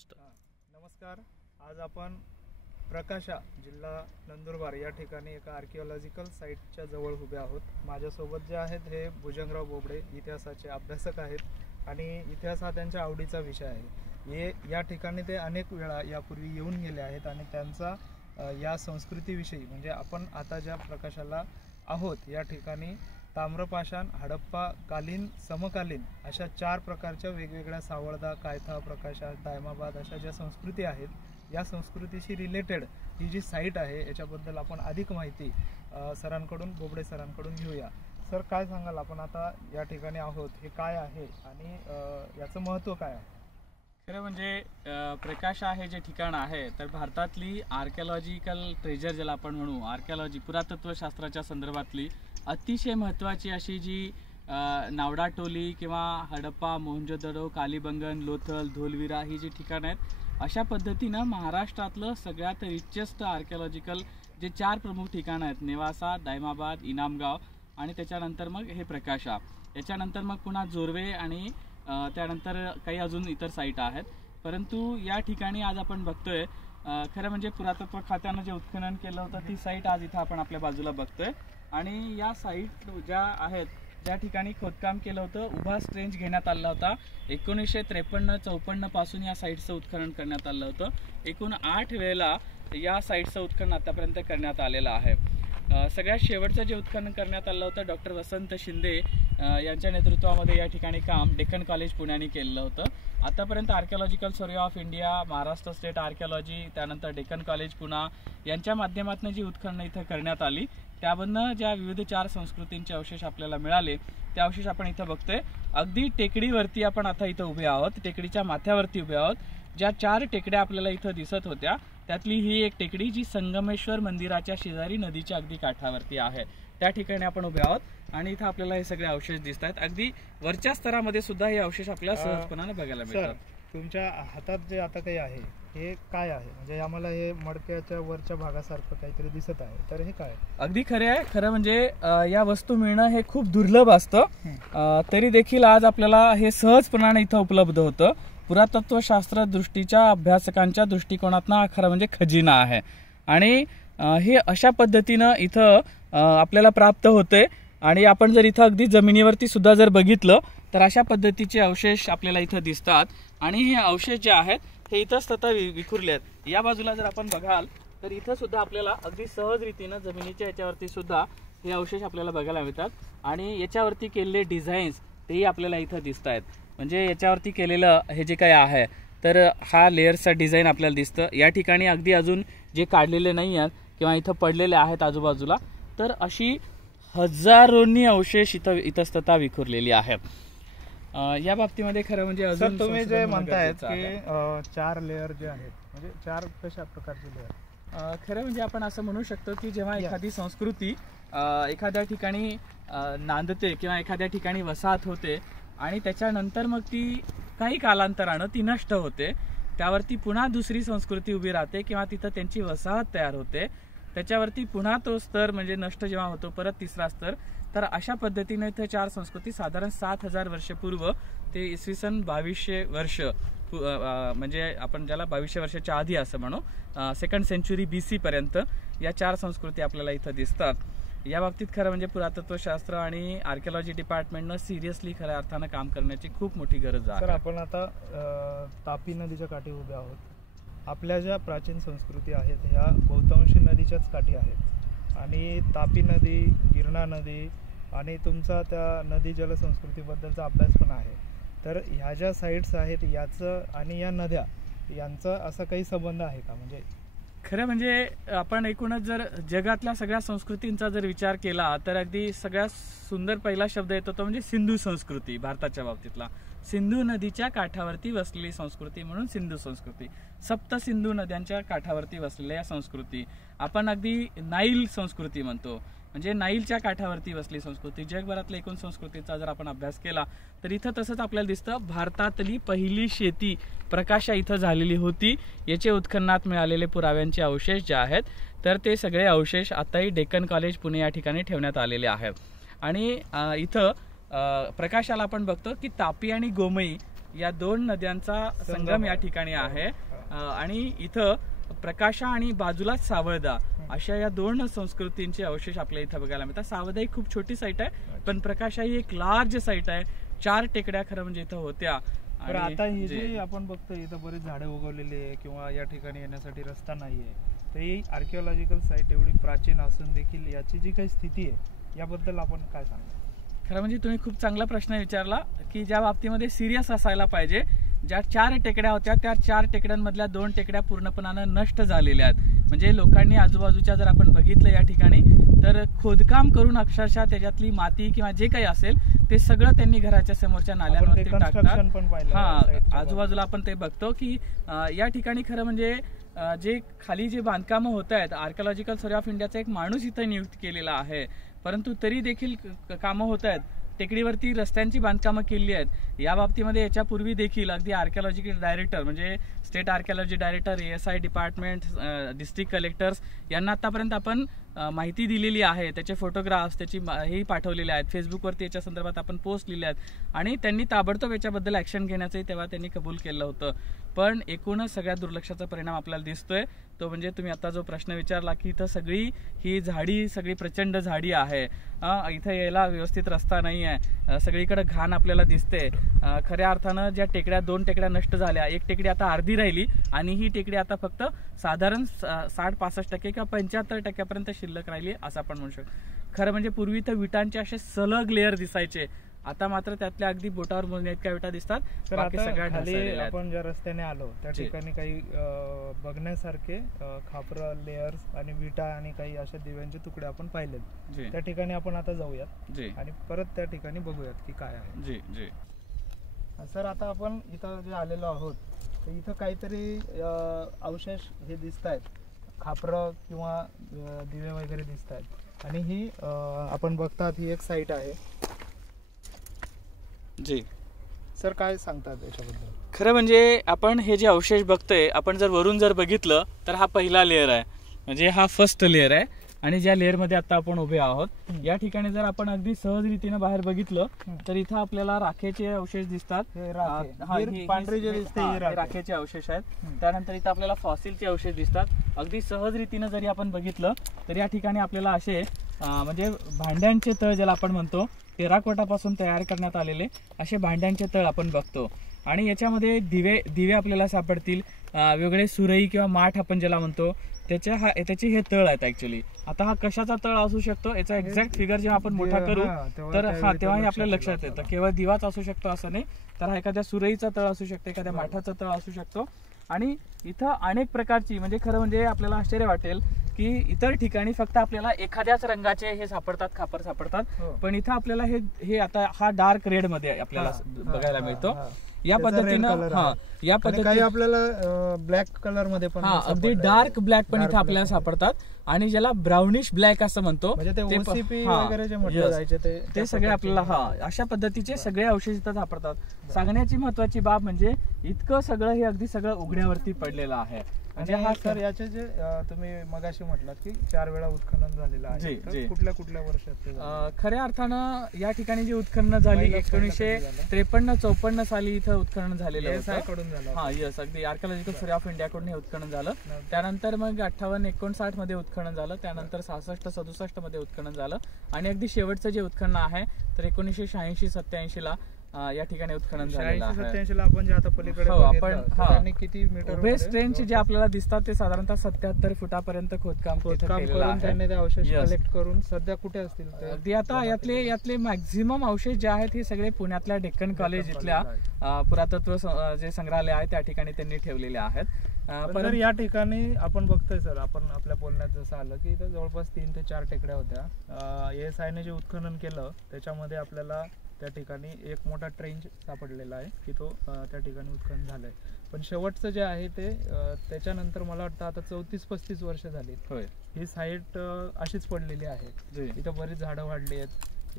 नमस्कार. आज आपण प्रकाशा जिल्हा नंदुरबार या ठिकाणी एका आर्किओलॉजिकल साईटच्या जवळ उभे आहोत. माझ्यासोबत जे आहेत हे भुजंगराव बोबडे इतिहासाचे अभ्यासक आहेत आणि इतिहास हा त्यांच्या आवडीचा विषय आहे. या ठिकाणी ते अनेक वेळा यापूर्वी येऊन गेले आहेत आणि त्यांचा या संस्कृतीविषयी म्हणजे आपण आता ज्या प्रकाशाला आहोत या ठिकाणी ताम्रपाषाण, हडप्पा कालीन, समकालीन अशा 4 प्रकारच्या वेगवेगळ्या सावळदा, कायथा, प्रकाशा, दायमाबाद अशा ज्या संस्कृती आहेत या संस्कृतीशी रिलेटेड ही जी साईट आहे याच्याबद्दल आपण अधिक माहिती सरांकडून, बोबडे सरांकडून घेऊया. सर, काय सांगाल, आपण आता या ठिकाणी आहोत, हे काय आहे आणि याचं महत्त्व काय आहे? खरं म्हणजे प्रकाशा हे जे ठिकाण आहे तर भारतातली आर्किओलॉजिकल ट्रेजर ज्याला आपण म्हणू, आर्किओलॉजी पुरातत्वशास्त्राच्या संदर्भातली अतिशय महत्त्वाची अशी जी नावडा टोली किंवा हडप्पा, मोहनजोदडो, कालीबंगन, लोथल, धोलविरा ही जी ठिकाणं आहेत, अशा पद्धतीनं महाराष्ट्रातलं सगळ्यात रिचेस्ट आर्किओलॉजिकल जे 4 प्रमुख ठिकाणं आहेत, नेवासा, दायमाबाद, इनामगाव आणि त्याच्यानंतर मग हे प्रकाशा. याच्यानंतर मग पुन्हा जोर्वे आणि त्यानंतर काही अजून इतर साईट आहेत. परंतु या ठिकाणी आज आपण बघतोय खरं म्हणजे पुरातत्व खात्यानं जे उत्खनन केलं होतं ती साईट आज इथं आपण आपल्या बाजूला बघतोय. आणि या साईट ज्या आहेत ज्या ठिकाणी खोदकाम केलं होतं, उभा स्ट्रेंज घेण्यात आला होता. 1953-54 पासून या साईटचं उत्खनन करण्यात आलं होतं. एकूण 8 वेळेला या साईटचं उत्खनन आतापर्यंत करण्यात आलेलं आहे. सगळ्यात शेवटचं जे उत्खनन करण्यात आलं होतं डॉक्टर वसंत शिंदे यांच्या नेतृत्वामध्ये या ठिकाणी काम डेक्कन कॉलेज पुण्याने केलेलं होतं. आतापर्यंत archaeological survey of India, Maharashtra state archaeology, त्यानंतर डेक्कन कॉलेज पुणा यांच्या माध्यमातून जी उत्खनन इथं करण्यात आली त्यामधनं ज्या विविध 4 संस्कृतींचे अवशेष आपल्याला मिळाले ते अवशेष आपण इथं बघतोय. अगदी टेकडीवरती आपण आता इथं उभे आहोत, टेकडीच्या माथ्यावरती उभे आहोत. ज्या 4 टेकड्या आपल्याला इथं दिसत होत्या त्यातली ही एक टेकडी जी संगमेश्वर मंदिराच्या शेजारी नदीच्या अगदी काठावरती आहे, त्या ठिकाणी आपण उभे आहोत आणि इथं आपल्याला हे सगळे अवशेष दिसत आहेत. अगदी वरच्या स्तरामध्ये सुद्धा हे अवशेष आपल्याला सहजपणाने बघायला मिळतात. तुमच्या हातात जे आता काही आहे हे काय आहे? म्हणजे आम्हाला हे मडक्याच्या वरच्या भागासारखं काहीतरी दिसत आहे, तर हे काय? अगदी खरे आहे. खरं म्हणजे या वस्तू मिळणं हे खूप दुर्लभ असतं, तरी देखील आज आपल्याला हे सहजपणाने इथं उपलब्ध होतं. पुरातत्वशास्त्र दृष्टीच्या अभ्यासकांच्या दृष्टिकोनातनं हा खरं म्हणजे खजिना आहे आणि हे अशा पद्धतीनं इथं आपल्याला प्राप्त होते. आणि आपण जर इथं अगदी जमिनीवरती सुद्धा जर बघितलं तर अशा पद्धतीचे अवशेष आपल्याला इथं दिसतात. आणि हे अवशेष जे आहेत हे इथं स्वतः विखुरले आहेत. या बाजूला जर आपण बघाल तर इथं सुद्धा आपल्याला अगदी सहज रीतीनं जमिनीच्या याच्यावरती सुद्धा हे अवशेष आपल्याला बघायला मिळतात. आणि याच्यावरती केलेले डिझाईन्स तेही आपल्याला इथं दिसत आहेत. म्हणजे याच्यावरती केलेलं हे जे काही आहे तर हा लेअरचा डिझाईन आपल्याला दिसतं. या ठिकाणी अगदी अजून जे काढलेले नाही आहेत किंवा इथं पडलेले आहेत आजूबाजूला, तर अशी हजारोंनी अवशेष इतस्ततः विखुरलेली आहेत. या बाबतीमध्ये खरं म्हणजे अजून तुम्ही जे म्हणतायत की 4 लेअर जे आहेत, म्हणजे 4 कशा प्रकारचे लेअर? खरं म्हणजे आपण असं म्हणू शकतो की जेव्हा एखादी संस्कृती एखाद्या ठिकाणी नांदते किंवा एखाद्या ठिकाणी वसाहत होते आणि त्याच्यानंतर मग ती काही कालांतरानं ती नष्ट होते, त्यावरती पुन्हा दुसरी संस्कृती उभी राहते किंवा तिथं त्यांची वसाहत तयार होते, त्याच्यावरती पुन्हा तो स्तर म्हणजे नष्ट जेव्हा होतो परत तिसरा स्तर. तर अशा पद्धतीने इथे 4 संस्कृती साधारण 7000 वर्षपूर्व ते इसवी 2200 वर्ष म्हणजे आपण ज्याला 2200 वर्षाच्या आधी असं म्हणू, 2nd सेंचुरी BC पर्यंत या 4 संस्कृती आपल्याला इथं दिसतात. या बाबतीत खरं म्हणजे पुरातत्वशास्त्र आणि आर्किओलॉजी डिपार्टमेंटनं सिरियसली खऱ्या अर्थानं काम करण्याची खूप मोठी गरज आहे. सर, आपण आता तापी नदीच्या काठी उभे आहोत. आपल्या ज्या प्राचीन संस्कृती आहेत ह्या बहुतांशी नदीच्याच काठी आहेत आणि तापी नदी, गिरणा नदी आणि तुमचा त्या नदी जलसंस्कृतीबद्दलचा अभ्यास पण आहे. तर ह्या ज्या साईट्स आहेत याचं आणि या नद्या यांचा असा काही संबंध आहे का? म्हणजे खरं म्हणजे आपण एकूणच जर जगातल्या सगळ्या संस्कृतींचा जर विचार केला तर अगदी सगळ्यात सुंदर पहिला शब्द येतो तो म्हणजे सिंधू संस्कृती. भारताच्या बाबतीतला सिंधू नदीच्या काठावरती वसलेली संस्कृती म्हणून सिंधू संस्कृती. 7 सिंधू नद्यांच्या काठावरती वसलेल्या या संस्कृती आपण अगदी नाईल संस्कृती म्हणतो, म्हणजे नाईलच्या काठावरती वसली संस्कृती. जगभरातल्या एकूण संस्कृतीचा जर आपण अभ्यास केला तर इथं तसंच आपल्याला दिसतं. भारतातली पहिली शेती प्रकाशा इथं झालेली होती. याचे उत्खननात मिळालेले पुराव्यांचे अवशेष जे आहेत तर ते सगळे अवशेष आताही डेक्कन कॉलेज पुणे या ठिकाणी ठेवण्यात आलेले आहेत. आणि इथं प्रकाशाला आपण बघतो की तापी आणि गोमई या दोन नद्यांचा संगम या ठिकाणी आहे. आणि इथं प्रकाशा आणि बाजूलाच सावळदा अशा या दोन संस्कृतींचे अवशेष आपल्या इथं बघायला मिळतात. सावळदा ही खूप छोटी साईट आहे, पण प्रकाशा ही एक लार्ज साईट आहे. 4 टेकड्या खरं म्हणजे इथं होत्या. तर आता ही जी आपण बघतो इथं बरीच झाडे उगवलेली आहे किंवा या ठिकाणी येण्यासाठी रस्ता नाहीये, तर ही आर्किओलॉजिकल साईट एवढी प्राचीन असून देखील याची जी काही स्थिती आहे याबद्दल आपण काय सांगतो? खरं म्हणजे तुम्ही खूप चांगला प्रश्न विचारला की ज्या बाबतीमध्ये सिरियस असायला पाहिजे. ज्या 4 टेकड्या होत्या त्या 4 टेकड्यांमधल्या 2 टेकड्या पूर्णपणे नष्ट झालेल्या आहेत. म्हणजे लोकांनी आजूबाजूच्या जर आपण बघितलं या ठिकाणी तर खोदकाम करून अक्षरशः त्याच्यातली माती किंवा जे काही असेल ते सगळं त्यांनी घराच्या समोरच्या नाल्यांवरती टाकतात. आजूबाजूला आपण ते बघतो की या ठिकाणी खरं म्हणजे जे खाली जे बांधकामं होत आहेत, आर्किओलॉजिकल सर्वे ऑफ इंडियाचा एक माणूस इथं नियुक्त केलेला आहे, परंतु तरी देखील कामं होत आहेत. टेकडीवरती रस्त्यांची बांधकामं केली आहेत. या बाबतीमध्ये याच्यापूर्वी देखील अगदी आर्किओलॉजिकल डायरेक्टर म्हणजे state archaeology director, ASI department, district collectors यांना आतापर्यंत आपण माहिती दिलेली आहे. त्याचे फोटोग्राफ्स त्याची हेही पाठवलेले आहेत. फेसबुकवरती याच्या संदर्भात आपण पोस्ट लिहिल्या आहेत आणि त्यांनी ताबडतोब याच्याबद्दल ॲक्शन घेण्याचंही तेव्हा त्यांनी कबूल केलं होतं. पण एकूणच सगळ्यात दुर्लक्षाचा परिणाम आपल्याला दिसतोय तो म्हणजे तुम्ही आता जो प्रश्न विचारला की इथं सगळी ही झाडी सगळी प्रचंड झाडी आहे, इथं यायला व्यवस्थित रस्ता नाही आहे, सगळीकडे घाण आपल्याला दिसते. खऱ्या अर्थानं ज्या टेकड्या 2 टेकड्या नष्ट झाल्या, एक टेकडी आता अर्धी राहिली आणि ही टेकडी आता फक्त साधारण 60-65% किंवा 75% शिल्लक राहिली असं आपण म्हणू शकतो. खरं म्हणजे पूर्वी तर विटांचे असे सलग लेअर दिसायचे, आता मात्र त्यातल्या अगदी बोटावर मोजण्या इतक्या विटा दिसतात. तर आता खाली आपण ज्या रस्त्याने आलो त्या ठिकाणी काही बघण्यासारखे खापरं, लेयर्स आणि विटा आणि काही अशा दिव्यांचे तुकडे आपण पाहिलेत. त्या ठिकाणी आपण आता जाऊयात आणि परत त्या ठिकाणी बघूयात की काय आहे. जी जी सर, आता आपण इथं जे आलेलो आहोत तर इथं काहीतरी अवशेष हे दिसत आहेत, खापरं किंवा दिवे वगैरे दिसत आहेत आणि ही आपण बघतात ही एक साईट आहे. जी सर, काय सांगतात याच्याबद्दल? खरं म्हणजे आपण हे जे अवशेष बघतोय, आपण जर वरून जर बघितलं तर हा पहिला लेअर आहे, म्हणजे हा फर्स्ट लेअर आहे. आणि ज्या लेअर मध्ये आता आपण उभे आहोत या ठिकाणी जर आपण अगदी सहज रीतीने बाहेर बघितलं तर इथं आपल्याला राखेचे अवशेष दिसतात. राखेचे अवशेष आहेत. त्यानंतर इथं आपल्याला फॉसिलचे अवशेष दिसतात. अगदी सहज रीतीने जरी आपण बघितलं तर या ठिकाणी आपल्याला असे म्हणजे भांड्यांचे तळ ज्याला आपण म्हणतो, टेराकोटापासून तयार करण्यात आलेले असे भांड्यांचे तळ आपण बघतो. आणि याच्यामध्ये दिवे आपल्याला सापडतील, वेगळे सुरई किंवा माठ आपण ज्याला म्हणतो त्याचे हे तळ आहेत ऍक्च्युली. आता हा कशाचा तळ असू शकतो याचा एक्झॅक्ट फिगर जेव्हा आपण मोठा करू तर तेव्हाही आपल्या लक्षात येतं. केवळ दिवाच असू शकतो असं नाही, तर हा एखाद्या सुरईचा तळ असू शकतो, एखाद्या माठाचा तळ असू शकतो. आणि इथं अनेक प्रकारची म्हणजे खरं म्हणजे आपल्याला आश्चर्य वाटेल की इतर ठिकाणी फक्त आपल्याला एखाद्याच रंगाचे हे सापडतात, खापर सापडतात, पण इथं आपल्याला हे आता हा डार्क रेड मध्ये आपल्याला बघायला मिळतो. या पद्धतीनं या पद्धतीने आपल्याला ब्लॅक कलर मध्ये पण अगदी डार्क ब्लॅक पण इथं आपल्याला सापडतात. आणि ज्याला ब्राउनिश ब्लॅक असं म्हणतो ते सगळे आपल्याला अशा पद्धतीचे सगळे अवशेष इथं सापडतात. सांगण्याची महत्वाची बाब म्हणजे इतकं सगळं हे अगदी सगळं उघड्यावरती पडलेलं आहे. म्हणजे हा सर याचे जे तुम्ही मगाशी म्हटलात की 4 वेळा उत्खनन झालेलं आहे, कुठल्या कुठल्या वर्षात? खऱ्या अर्थानं या ठिकाणी जी उत्खनन झाली 1953-54 साली इथं उत्खनन झालेलं होतं. यस, अगदी आर्किओलॉजिकल सर्वे ऑफ इंडिया कडून हे उत्खनन झालं. त्यानंतर मग 58-59 मध्ये उत्खनन झालं. त्यानंतर 66-67 मध्ये उत्खनन झालं. आणि अगदी शेवटचं जे उत्खनन आहे तर 1986-87 ला या ठिकाणी उत्खनन झालेलं आहे. 87 ला आपण जे आता पलीकडे आपण किती मीटर उभे स्ट्रेंच जे आपल्याला दिसतात ते साधारणतः 77 फुटापर्यंत खोदकाम करून त्यांनी ते अवशेष कलेक्ट करून सध्या कुठे असतील? अगदी आता यातले मॅक्झिमम अवशेष जे आहेत हे सगळे पुण्यातल्या डेक्कन कॉलेज इथल्या पुरातत्व जे संग्रहालय आहे त्या ठिकाणी त्यांनी ठेवलेले आहेत. पण या ठिकाणी आपण बघतोय सर, आपण आपल्या बोलण्यात जसं आलं की इथं जवळपास 3 ते 4 टेकड्या होत्या. ASI ने जे उत्खनन केलं त्याच्यामध्ये आपल्याला त्या ठिकाणी एक मोठा ट्रेंच सापडलेला आहे की तो त्या ठिकाणी उत्खनन झालाय. पण शेवटचं जे आहे ते त्याच्यानंतर मला वाटतं आता 34-35 वर्ष झाली ही साईट अशीच पडलेली आहे. इथं बरीच झाडं वाढली आहेत,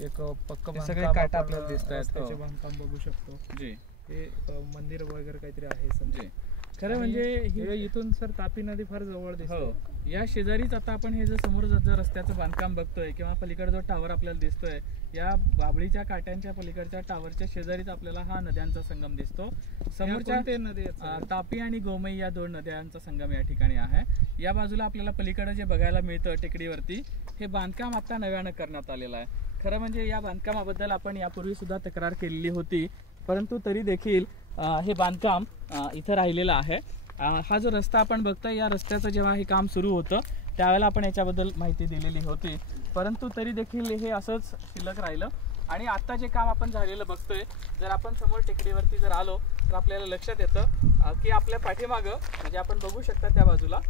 एक पक्क बांधकाम बघू शकतो. हे मंदिर वगैरे काहीतरी आहे. खरं म्हणजे इथून सर तापी नदी फार जवळ दिसते. या शेजारीच आता आपण हे जे समोर जो रस्त्याचं बांधकाम बघतोय किंवा पलीकडे जो टावर आपल्याला दिसतोय, या बाभळीच्या काट्यांच्या पलीकडच्या टावरच्या शेजारीच आपल्याला हा नद्यांचा संगम दिसतो. समोरच्या ते नदी आहेत? तापी आणि गोमई या दोन नद्यांचा संगम या ठिकाणी आहे. या बाजूला आपल्याला पलीकडे जे बघायला मिळतं टेकडीवरती, हे बांधकाम आता नव्यानं करण्यात आलेलं आहे. खरं म्हणजे या बांधकामाबद्दल आपण यापूर्वी सुद्धा तक्रार केलेली होती, परंतु तरी देखील हे बांधकाम इथं राहिलेलं आहे. हा जो रस्ता आपण बघतोय, या रस्त्याचं जेव्हा हे काम सुरू होतं त्यावेळेला आपण याच्याबद्दल माहिती दिलेली होती, परंतु तरी देखील हे असंच शिल्लक राहिलं. आणि आता जे काम आपण झालेलं बघतोय, जर आपण समोर टेकडीवरती जर आलो तर आपल्याला लक्षात येतं की आपल्या पाठीमागं म्हणजे आपण बघू शकता त्या बाजूला,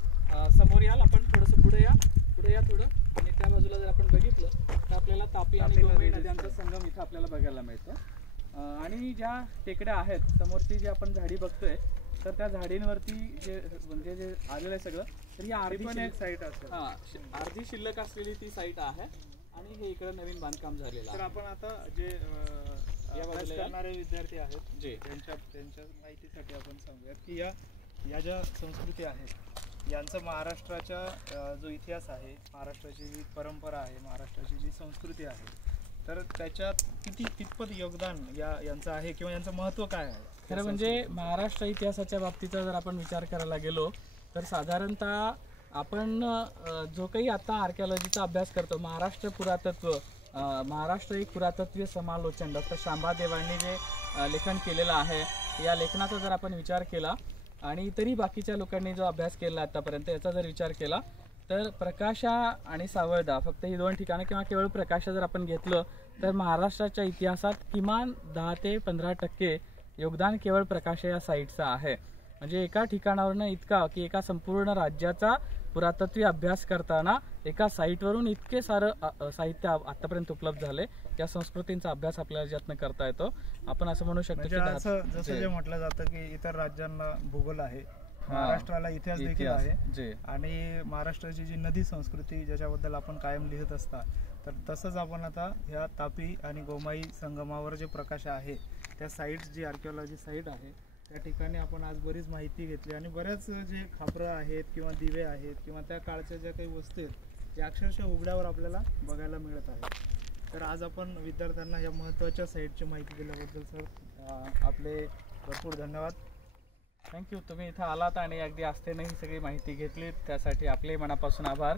समोर याल आपण थोडंसं पुढे या थोडं, आणि त्या बाजूला जर आपण बघितलं तर आपल्याला तापी आणि गोमई नद्यांचा संगम इथं आपल्याला बघायला मिळतो. आणि ज्या टेकड्या आहेत समोरची जी आपण झाडी बघतोय, तर त्या झाडींवरती जे म्हणजे जे आलेलं आहे सगळं, तर ही अर्धी एक साईट असेल. अर्धी शिल्लक असलेली ती साईट आहे. आणि हे इकडे नवीन बांधकाम झालेलं आहे. तर आपण आता जे अभ्यास करणारे विद्यार्थी आहेत जे त्यांच्या माहितीसाठी आपण सांगूयात की या ज्या संस्कृती आहेत यांचं महाराष्ट्राच्या जो इतिहास आहे, महाराष्ट्राची जी परंपरा आहे, महाराष्ट्राची जी संस्कृती आहे, तर त्याच्यात कितपत योगदान यांचं आहे किंवा यांचं महत्त्व काय आहे? खरं म्हणजे महाराष्ट्र इतिहासाच्या बाबतीचा जर आपण विचार करायला गेलो तर साधारणतः आपण जो काही आता आर्किओलॉजीचा अभ्यास करतो, महाराष्ट्र पुरातत्व, महाराष्ट्र एक पुरातत्वीय समालोचन डॉक्टर शांबा देवांनी जे लेखन केलेलं आहे, या लेखनाचा जर आपण विचार केला आणि इतरही बाकीच्या लोकांनी जो अभ्यास केला आतापर्यंत याचा जर विचार केला, तर प्रकाशा आणि सावळदा फक्त ही दोन ठिकाणं किंवा केवळ प्रकाशा जर आपण घेतलं तर महाराष्ट्राच्या इतिहासात किमान 10 ते 15% योगदान केवळ प्रकाशा या साईटचं आहे. म्हणजे एका ठिकाणावरनं इतका की एका संपूर्ण राज्याचा पुरातत्वीय अभ्यास करताना एका साईटवरून इतके सारं साहित्य आतापर्यंत उपलब्ध झाले, या संस्कृतींचा अभ्यास आपल्याला ज्यातनं करता येतो. आपण असं म्हणू शकतो की जसं जे म्हटलं जातं की इतर राज्यांना भूगोल आहे, महाराष्ट्राला इतिहास देखील आहे. आणि महाराष्ट्राची जी नदी संस्कृती ज्याच्याबद्दल आपण कायम लिहित असता, तर तसंच आपण आता ह्या तापी आणि गोमाई संगमावर जे प्रकाशा आहे त्या साईट्स, जी आर्किओलॉजी साईट आहे त्या ठिकाणी आपण आज बरीच माहिती घेतली. आणि बऱ्याच जे खापरं आहेत किंवा दिवे आहेत किंवा त्या काळच्या ज्या काही वस्तू आहेत त्या अक्षरशः उघड्यावर आपल्याला बघायला मिळत आहेत. तर आज आपण विद्यार्थ्यांना या महत्त्वाच्या साईटची माहिती दिल्याबद्दल सर आपले भरपूर धन्यवाद. थँक्यू. तुम्ही इथं आलात आणि अगदी आस्थेने ही सगळी माहिती घेतली, त्यासाठी आपले मनापासून आभार.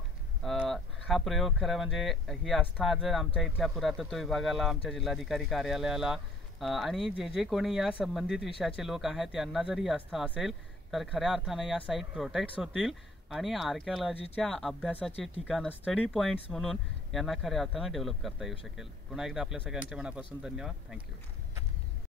हा प्रयोग खरं म्हणजे ही आस्था जर आमच्या इथल्या पुरातत्व विभागाला, आमच्या जिल्हाधिकारी कार्यालयाला आणि जे कोणी या संबंधित विषयाचे लोक आहेत यांना जर ही आस्था असेल तर खऱ्या अर्थानं या साईट प्रोटेक्ट होतील आणि आर्किओलॉजीच्या अभ्यासाचे ठिकाणं, स्टडी पॉईंट्स म्हणून यांना खऱ्या अर्थानं डेव्हलप करता येऊ शकेल. पुन्हा एकदा आपल्या सगळ्यांच्या मनापासून धन्यवाद. थँक्यू.